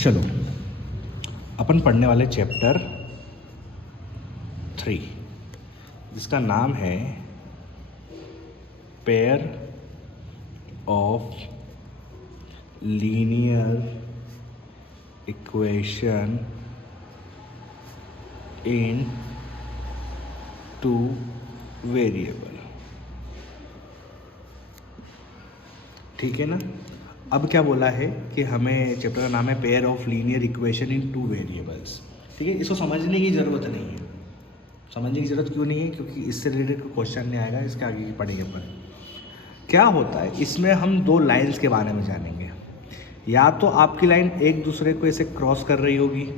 चलो अपन पढ़ने वाले चैप्टर 3 जिसका नाम है pair of linear equation in two variable. ठीक है ना। अब क्या बोला है कि हमें चैप्टर का नाम है pair of linear equation in two variables. ठीक है, इसको समझने की ज़रूरत नहीं है। समझने की ज़रूरत क्यों नहीं है? क्योंकि इससे रिलेटेड कोई क्वेश्चन नहीं आएगा, इसके आगे की पढ़ेंगे अपन। क्या होता है इसमें, हम दो लाइंस के बारे में जानेंगे। या तो आपकी लाइन एक दूसरे को ऐसे क्रॉस कर रही होगी,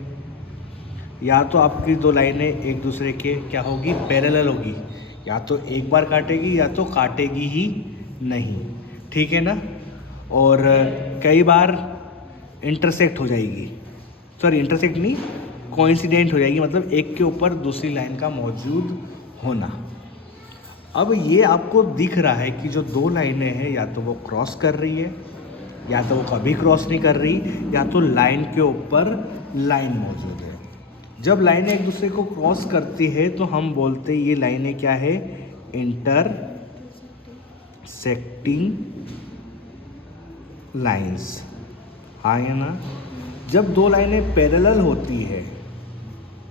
या तो आपकी दो लाइनें एक दूसरे के क्या होगी, पैरेलल होगी। या तो एक बार काटेगी या तो काटेगी ही नहीं। ठीक है ना। और कई बार इंटरसेक्ट हो जाएगी, सॉरी इंटरसेक्ट नहीं, कोइंसिडेंट हो जाएगी, मतलब एक के ऊपर दूसरी लाइन का मौजूद होना। अब ये आपको दिख रहा है कि जो दो लाइनें हैं या तो वो क्रॉस कर रही है या तो वो कभी क्रॉस नहीं कर रही, या तो लाइन के ऊपर लाइन मौजूद है। जब लाइनें एक दूसरे को क्रॉस करती है तो हम बोलते हैं ये लाइनें क्या है, इंटरसेक्टिंग लाइंस। हाँ या ना। जब दो लाइनें पैरेलल होती है,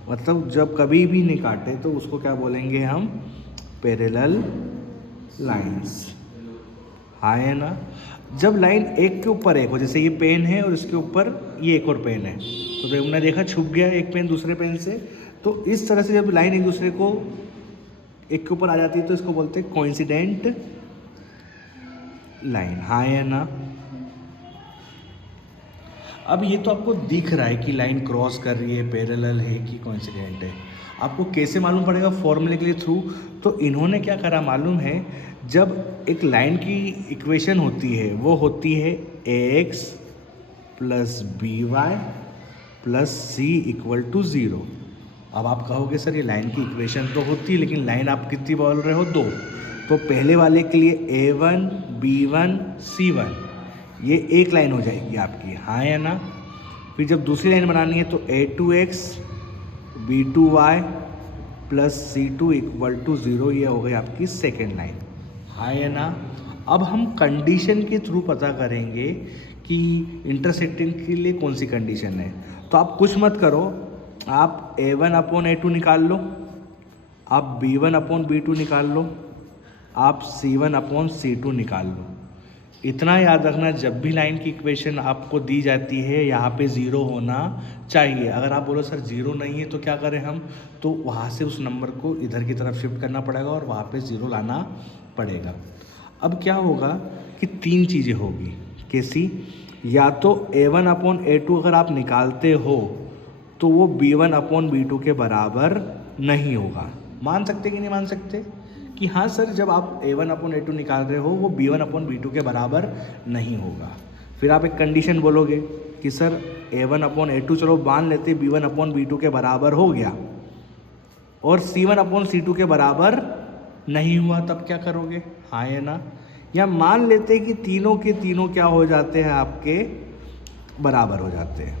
मतलब जब कभी भी नहीं काटे, तो उसको क्या बोलेंगे हम, पैरेलल लाइंस। हाँ या ना। जब लाइन एक के ऊपर एक हो, जैसे ये पेन है और इसके ऊपर ये एक और पेन है, तो हमने देखा छुप गया एक पेन दूसरे पेन से। तो इस तरह से जब लाइन एक दूसरे को एक के ऊपर आ जाती है तो इसको बोलते हैं कोइंसिडेंट लाइन। हाँ या ना। अब ये तो आपको दिख रहा है कि लाइन क्रॉस कर रही है, पैरेलल है कि कोइंसिडेंट है। आपको कैसे मालूम पड़ेगा, फॉर्मूले के लिए थ्रू। तो इन्होंने क्या करा मालूम है, जब एक लाइन की इक्वेशन होती है वो होती है ax plus B Y plus C equal to 0। अब आप कहोगे सर ये लाइन की इक्वेशन तो होती है, लेकिन लाइन आप कितनी बोल रहे हो, दो। तो पहले वाले के लिए a1 b1 c1 ये एक लाइन हो जाएगी आपकी। हाँ या ना। फिर जब दूसरी लाइन बनानी है तो a2x b2y plus c2 equal to 0 ये हो गई आपकी सेकेंड लाइन। हाँ या ना। अब हम कंडीशन के थ्रू पता करेंगे कि इंटरसेक्टिंग के लिए कौन सी कंडीशन है। तो आप कुछ मत करो, आप a1 अपॉन a2 निकाल लो, आप b1 अपॉन b2 निकाल लो, आप c1 अपॉन c2 निकाल लो। इतना याद रखना, जब भी लाइन की इक्वेशन आपको दी जाती है यहाँ पे 0 होना चाहिए। अगर आप बोलो सर 0 नहीं है तो क्या करें हम, तो वहाँ से उस नंबर को इधर की तरफ शिफ्ट करना पड़ेगा और वहाँ पे 0 लाना पड़ेगा। अब क्या होगा कि तीन चीज़ें होगी। कैसी? या तो a1 अपॉन a2 अगर आप निकालते हो तो वो b1 अपॉन b2 के बराबर नहीं होगा। मान सकते कि नहीं मान सकते कि हाँ सर, जब आप a1 अपॉन a2 निकाल रहे हो वो b1 अपॉन b2 के बराबर नहीं होगा। फिर आप एक कंडीशन बोलोगे कि सर a1 अपॉन a2 चलो मान लेते b1 अपॉन b2 के बराबर हो गया और c1 अपॉन c2 के बराबर नहीं हुआ, तब क्या करोगे? हाँ या ना। या मान लेते कि तीनों के तीनों क्या हो जाते हैं, आपके बराबर हो जाते हैं।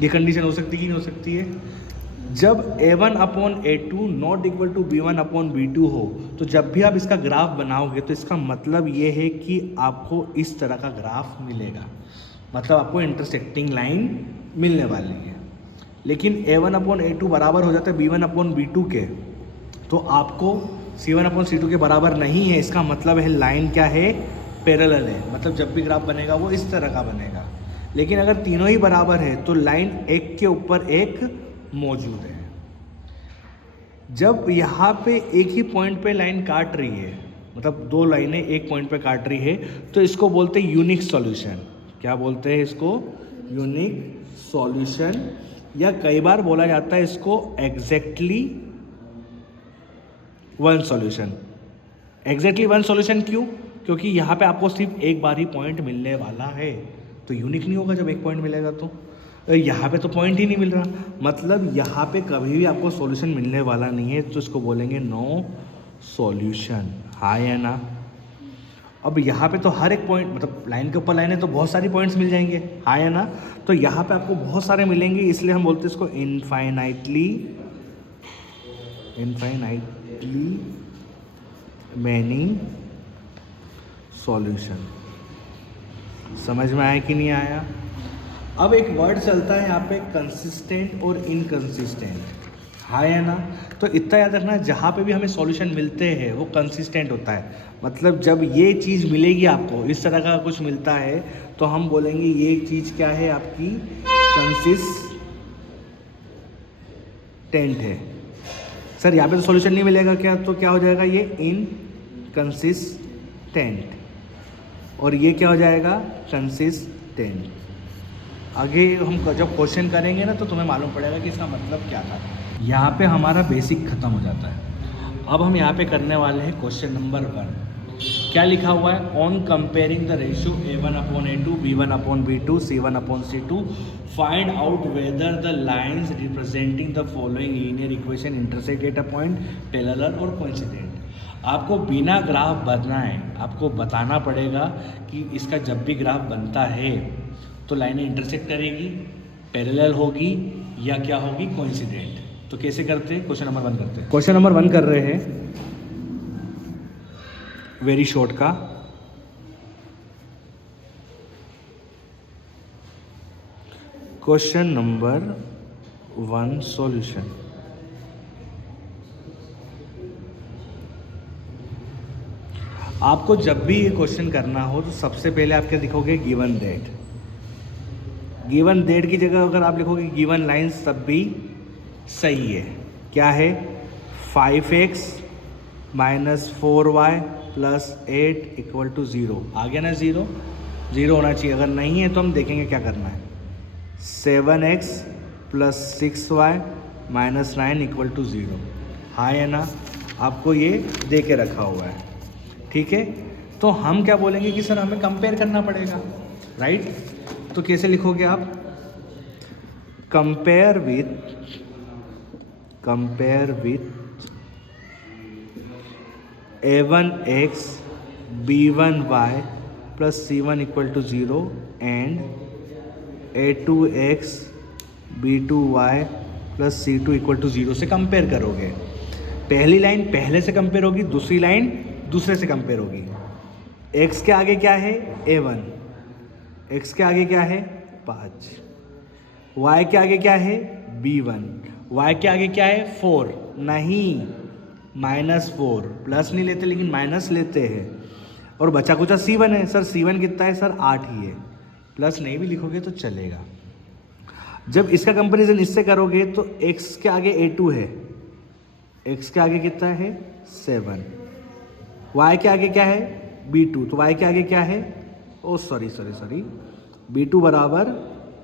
ये कंडीशन हो सकती है कि नहीं हो सकती है? जब a1 upon a2 not equal to b1 upon b2 हो, तो जब भी आप इसका ग्राफ बनाओगे तो इसका मतलब ये है कि आपको इस तरह का ग्राफ मिलेगा, मतलब आपको इंटरसेक्टिंग लाइन मिलने वाली है। लेकिन a1 अपॉन a2 बराबर हो जाता है b1 अपॉन b2 के, तो आपको c1 अपॉन c2 के बराबर नहीं है। इसका मतलब है लाइन क्या है, पैरेलल है, मतलब जब भी ग्राफ बनेगा वो इस तरह का बनेगा। लेकिन अगर तीनों ही बराबर है तो लाइन एक के ऊपर एक मौजूद है। जब यहाँ पे एक ही पॉइंट पे लाइन काट रही है, मतलब दो लाइनें एक पॉइंट पे काट रही है, तो इसको बोलते हैं यूनिक सॉल्यूशन। क्या बोलते हैं इसको? यूनिक सॉल्यूशन, या कई बार बोला जाता है इसको exactly one solution. Exactly one solution क्यों? क्योंकि यहाँ पे आपको सिर्फ एक बार ही पॉइंट मिलने वाला है, तो यूनिक नहीं होगा जब एक पॉइंट मिलेगा। तो यहाँ पे तो पॉइंट ही नहीं मिल रहा, मतलब यहाँ पे कभी भी आपको सॉल्यूशन मिलने वाला नहीं है, तो इसको बोलेंगे नो सॉल्यूशन। हाँ या ना। अब यहाँ पे तो हर एक पॉइंट, मतलब लाइन के ऊपर लाइन है तो बहुत सारी पॉइंट्स मिल जाएंगे, हाँ या ना। तो यहाँ पे आपको बहुत सारे मिलेंगे, इसलिए हम बोलते हैं इसको इनफाइनाइटली मैनी सॉल्यूशन। समझ में आया कि नहीं आया? अब एक वर्ड चलता है यहाँ पे कंसिस्टेंट और इनकंसिस्टेंट, हाँ या ना। तो इतना याद रखना, जहाँ पे भी हमें सॉल्यूशन मिलते हैं वो कंसिस्टेंट होता है। मतलब जब ये चीज़ मिलेगी आपको, इस तरह का कुछ मिलता है, तो हम बोलेंगे ये चीज़ क्या है, आपकी कंसिस्टेंट है। सर यहाँ पे तो सॉल्यूशन नहीं मिलेगा क्या, तो क्या हो जाएगा, ये इनकंसिस्टेंट, और ये क्या हो जाएगा, कंसिस्टेंट। आगे हम जब क्वेश्चन करेंगे ना तो तुम्हें मालूम पड़ेगा कि इसका मतलब क्या था। यहाँ पे हमारा बेसिक ख़त्म हो जाता है। अब हम यहाँ पे करने वाले हैं क्वेश्चन नंबर 1। क्या लिखा हुआ है, on comparing the ratio A1/A2 B1/B2 C1/C2 find out whether the lines representing the following linear equation intersect at a point parallel और कोइंसिडेंट। आपको बिना ग्राफ बनाए आपको बताना पड़ेगा कि इसका जब भी ग्राफ बनता है तो लाइनें इंटरसेक्ट करेगी, पैरेलल होगी, या क्या होगी, कोइंसिडेंट। तो कैसे करते हैं, क्वेश्चन नंबर 1 करते हैं। क्वेश्चन नंबर 1 कर रहे हैं, वेरी शॉर्ट का। Question number 1 solution. आपको जब भी ये क्वेश्चन करना हो तो सबसे पहले आप क्या लिखोगे, गिवन दैट। गिवन डेट की जगह अगर आप लिखोगे गिवन लाइन्स तब भी सही है। क्या है, 5x - 4y + 8 = 0। आ गया ना, 0 होना चाहिए। अगर नहीं है तो हम देखेंगे क्या करना है। 7x + 6y - 9 = 0, हाँ या ना। आपको ये दे के रखा हुआ है, ठीक है। तो हम क्या बोलेंगे कि सर हमें कंपेयर करना पड़ेगा, राइट। तो कैसे लिखोगे आप, compare with A1x B1y + C1 = 0 and A2x B2y + C2 = 0 से कंपेयर करोगे। पहली लाइन पहले से कंपेयर होगी, दूसरी लाइन दूसरे से कंपेयर होगी। x के आगे क्या है, A1, x के आगे क्या है, 5, y के आगे क्या है, B1, y के आगे क्या है, 4, नहीं -4, प्लस नहीं लेते लेकिन माइनस लेते हैं, और बचा कुचा C1 है। सर C1 कितना है, सर 8 ही है, प्लस नहीं भी लिखोगे तो चलेगा। जब इसका कंपैरिजन इससे करोगे तो x के आगे A2 है, x के आगे कितना है, 7, y के आगे क्या है, B2, तो y के आगे क्या है, सॉरी B2 =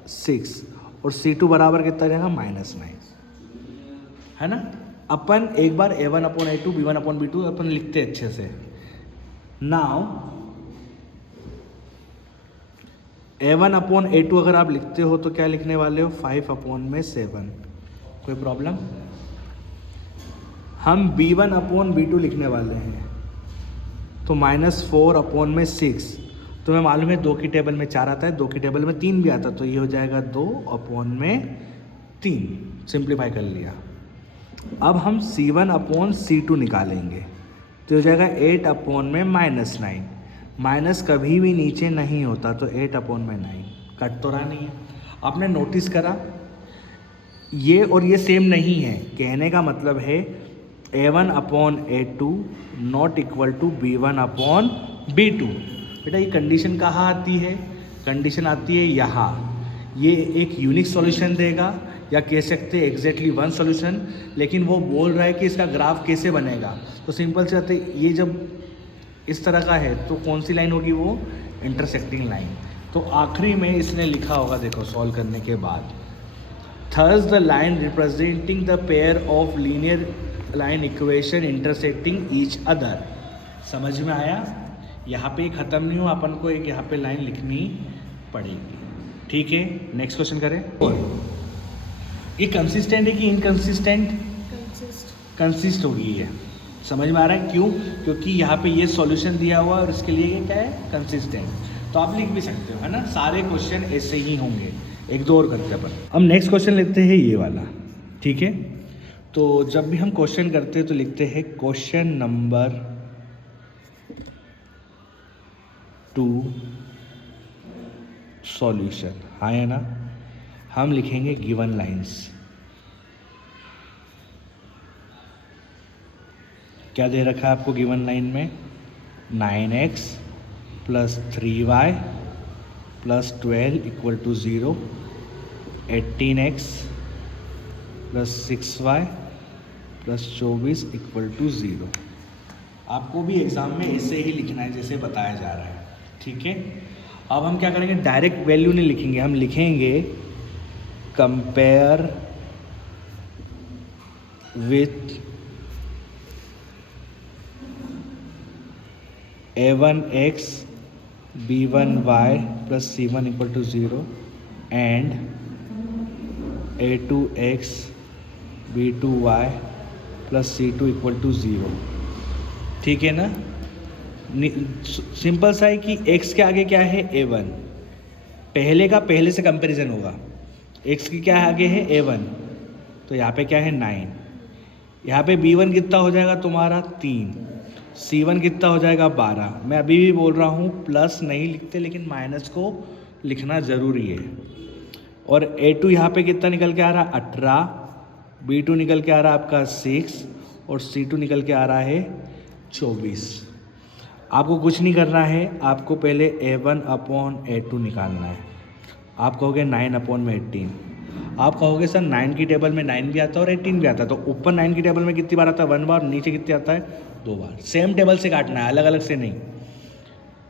6 और C2 बराबर कितना रहेगा, -9, है ना। अपन एक बार A1/A2 B1/B2 अपन लिखते अच्छे से। नाउ A1/A2 अगर आप लिखते हो तो क्या लिखने वाले हो, 5/7। कोई प्रॉब्लम। हम B1/B2 लिखने वाले हैं तो -4/6। तुम्हें मालूम है 2 की टेबल में 4 आता है, 2 की टेबल में 3 भी आता है, तो ये हो जाएगा 2/3। सिंप्लीफाई कर लिया। अब हम C1/C2 निकालेंगे तो हो जाएगा 8/9। माइनस कभी भी नीचे नहीं होता, तो 8/9 कट तो रहा नहीं है। आपने नोटिस करा ये और ये सेम नहीं है, कहने का मतलब है A1/A2 ≠ B1/B2। बेटा ये कंडीशन कहाँ आती है, कंडीशन आती है यहाँ। ये एक यूनिक सॉल्यूशन देगा, या कह सकते हैं एग्जैक्टली 1 सॉल्यूशन, लेकिन वो बोल रहा है कि इसका ग्राफ कैसे बनेगा। तो सिंपल से आते, ये जब इस तरह का है तो कौन सी लाइन होगी, वो इंटरसेक्टिंग लाइन। तो आखिरी में इसने लिखा होगा, देखो सॉल्व करने के बाद, thus the line representing the pair of linear line equation intersecting each other. समझ में आया। यहाँ पे ख़त्म नहीं हुआ, अपन को एक यहाँ पे लाइन लिखनी पड़ेगी, ठीक है। नेक्स्ट क्वेश्चन करें। ये कंसिस्टेंट है कि इनकंसिस्टेंट, कंसिस्ट होगी ये। समझ में आ रहा है क्यों? क्योंकि यहाँ पे ये सॉल्यूशन दिया हुआ है और इसके लिए ये क्या है, कंसिस्टेंट। तो आप लिख भी सकते हो, है ना, सारे क्वेश्चन ऐसे ही होंगे। एक दो और करते हैं अपन। अब नेक्स्ट क्वेश्चन लेते हैं ये वाला, ठीक है। तो जब भी हम क्वेश्चन करते हैं तो लिखते हैं क्वेश्चन नंबर 2 सॉल्यूशन, हाँ है ना। हम लिखेंगे गिवन लाइंस। क्या दे रखा है आपको गिवन लाइन में? 9x + 3y + 12 = 0, 18x + 6y + 24 = 0। आपको भी एग्ज़ाम में ऐसे ही लिखना है जैसे बताया जा रहा है, ठीक है। अब हम क्या करेंगे, डायरेक्ट वैल्यू नहीं लिखेंगे, हम लिखेंगे compare with a1x b1y + c1 = 0 and a2x b2y + c2 = 0, ठीक है ना। सिंपल सा है कि x के आगे क्या है, a1, पहले का पहले से कंपैरिजन होगा। x की क्या आगे है, a1, तो यहाँ पे क्या है 9, यहाँ पे b1 कितना हो जाएगा तुम्हारा 3, c1 कितना हो जाएगा 12। मैं अभी भी बोल रहा हूँ प्लस नहीं लिखते लेकिन माइनस को लिखना ज़रूरी है। और a2 यहाँ पे कितना निकल के आ रहा है 18, b2 निकल के आ रहा है आपका 6 और c2 निकल के आ रहा है 24। आपको कुछ नहीं करना है, आपको पहले a1/a2 निकालना है। आप कहोगे 9/18, आप कहोगे सर 9 की टेबल में 9 भी आता है और 18 भी आता है, तो ऊपर 9 की टेबल में कितनी बार आता है 1 बार, नीचे कितनी आता है 2 बार। सेम टेबल से काटना है, अलग अलग से नहीं।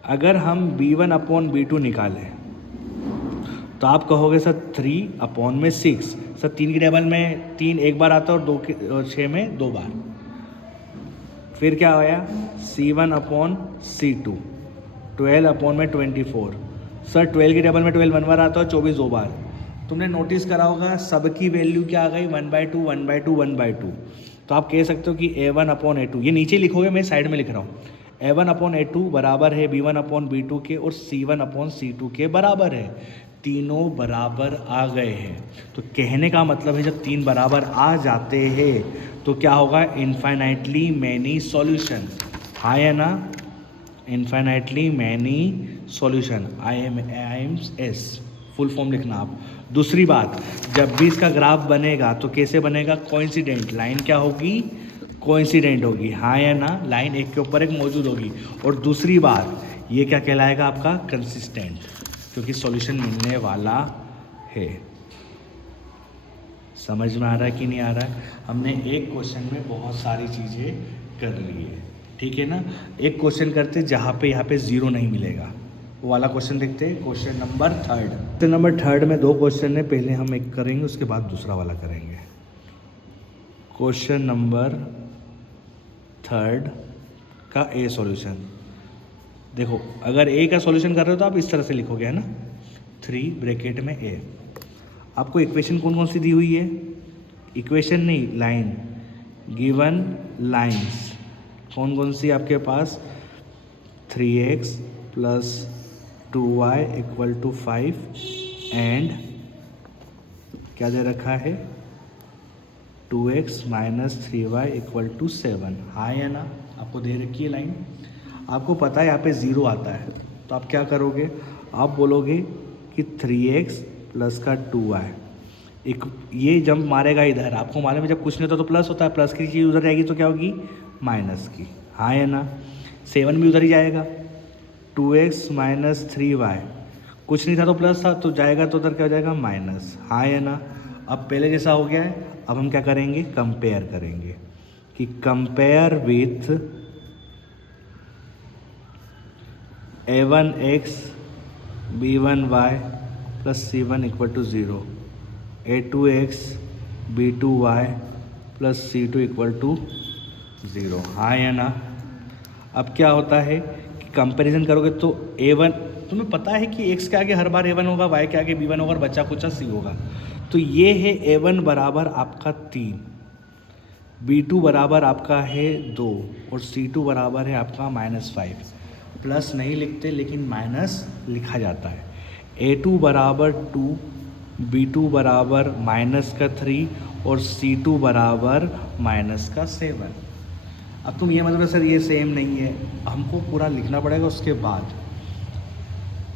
अगर हम b1/b2 निकालें तो आप कहोगे सर 3/6, सर 3 की टेबल में 3 एक बार आता है और 2 के 6 में 2 बार। फिर क्या होया c1/c2, 12/24, सर 12 की टेबल में 12 1 बार आता है और 24 2 बार। तुमने नोटिस करा होगा सबकी वैल्यू क्या आ गई 1/2 1/2 1/2। तो आप कह सकते हो कि a1/a2, ये नीचे लिखोगे, मैं साइड में लिख रहा हूँ, a1/a2 बराबर है b1/b2 के और c1/c2 के बराबर है। तीनों बराबर आ गए हैं, तो कहने का मतलब है जब 3 बराबर आ जाते हैं तो क्या होगा, इन्फाइनाइटली मैनी सॉल्यूशन, हाँ या ना, infinitely many solution, IMS full form लिखना आप। दूसरी बात, जब भी इसका ग्राफ बनेगा तो कैसे बनेगा, कोइंसिडेंट, लाइन क्या होगी, कोइंसिडेंट होगी, हाँ या ना, लाइन एक के ऊपर एक मौजूद होगी। और दूसरी बात, ये क्या कहलाएगा आपका, कंसिस्टेंट, क्योंकि सॉल्यूशन मिलने वाला है। समझ में आ रहा है कि नहीं आ रहा है? हमने एक क्वेश्चन में बहुत सारी चीज़ें कर ली है, ठीक है ना। एक क्वेश्चन करते जहाँ पे यहाँ पे 0 नहीं मिलेगा, वो वाला क्वेश्चन देखते हैं। क्वेश्चन नंबर 3, क्वेश्चन नंबर 3 में 2 क्वेश्चन है, पहले हम एक करेंगे उसके बाद दूसरा वाला करेंगे। क्वेश्चन नंबर 3 का ए सॉल्यूशन देखो, अगर ए का सॉल्यूशन कर रहे हो तो आप इस तरह से लिखोगे, है ना, 3 ब्रैकेट में ए। आपको इक्वेशन कौन कौन सी दी हुई है, इक्वेशन नहीं, लाइन, गिवन लाइंस कौन कौन सी आपके पास, 3x + 2y = 5 एंड क्या दे रखा है, 2x - 3y = 7, हाँ या ना। आपको दे रखी है लाइन, आपको पता है यहाँ पे 0 आता है, तो आप क्या करोगे, आप बोलोगे कि 3x + 2y, एक ये जंप मारेगा इधर, आपको मालूम है जब कुछ नहीं होता तो प्लस होता है, प्लस की चीज़ उधर जाएगी तो क्या होगी, माइनस की, हाँ या ना। 7 भी उधर ही जाएगा, 2x - 3y, कुछ नहीं था तो प्लस था, तो जाएगा तो उधर क्या हो जाएगा, माइनस, हाँ या ना। अब पहले जैसा हो गया है, अब हम क्या करेंगे, कंपेयर करेंगे, कि compare with a1x b1y + c1 = 0, a2x b2y + c2 = 0, हाँ या ना। अब क्या होता है कि कंपैरिजन करोगे तो a1, तुम्हें पता है कि x के आगे हर बार a1 होगा, y के आगे b1 होगा और बचा कुचा c होगा, तो ये है a1 बराबर आपका 3, B2 बराबर आपका है 2 और C2 बराबर है आपका -5। प्लस नहीं लिखते लेकिन माइनस लिखा जाता है। A2 बराबर 2, B2 बराबर -3 और C2 बराबर -7। अब तुम ये मतलब सर ये सेम नहीं है, हमको पूरा लिखना पड़ेगा। उसके बाद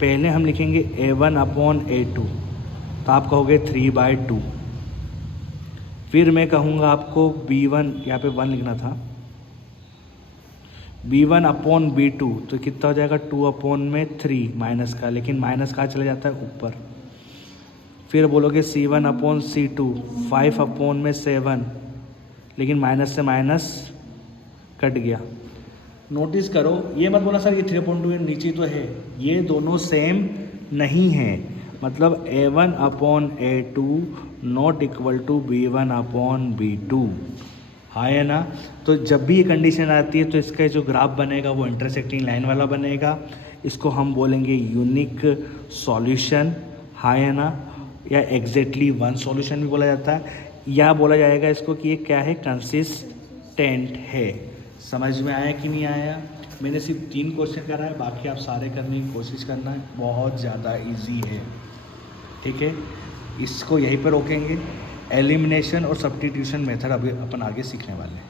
पहले हम लिखेंगे A1/A2, तो आप कहोगे 3/2। फिर मैं कहूँगा आपको B1, यहाँ पे 1 लिखना था, B1/B2, तो कितना हो जाएगा 2/3 माइनस का, लेकिन माइनस कहाँ चला जाता है ऊपर। फिर बोलोगे C1/C2 5/7, लेकिन माइनस से माइनस कट गया। नोटिस करो, ये मत बोला सर ये 3/2 नीचे तो है, ये दोनों सेम नहीं है। मतलब A1/A2 not equal to B1/B2, हाँ है ना। तो जब भी ये कंडीशन आती है तो इसका जो ग्राफ बनेगा वो इंटरसेक्टिंग लाइन वाला बनेगा। इसको हम बोलेंगे यूनिक सॉल्यूशन, हाँ है ना, या एग्जैक्टली वन सॉल्यूशन भी बोला जाता है, या बोला जाएगा इसको कि ये क्या है, कंसिस्टेंट है। समझ में आया कि नहीं आया? मैंने सिर्फ 3 क्वेश्चन करा है, बाकी आप सारे करने की कोशिश करना है, बहुत ज़्यादा इजी है। ठीक है, इसको यहीं पर रोकेंगे। एलिमिनेशन और सब्स्टिट्यूशन मेथड अभी अपन आगे सीखने वाले हैं।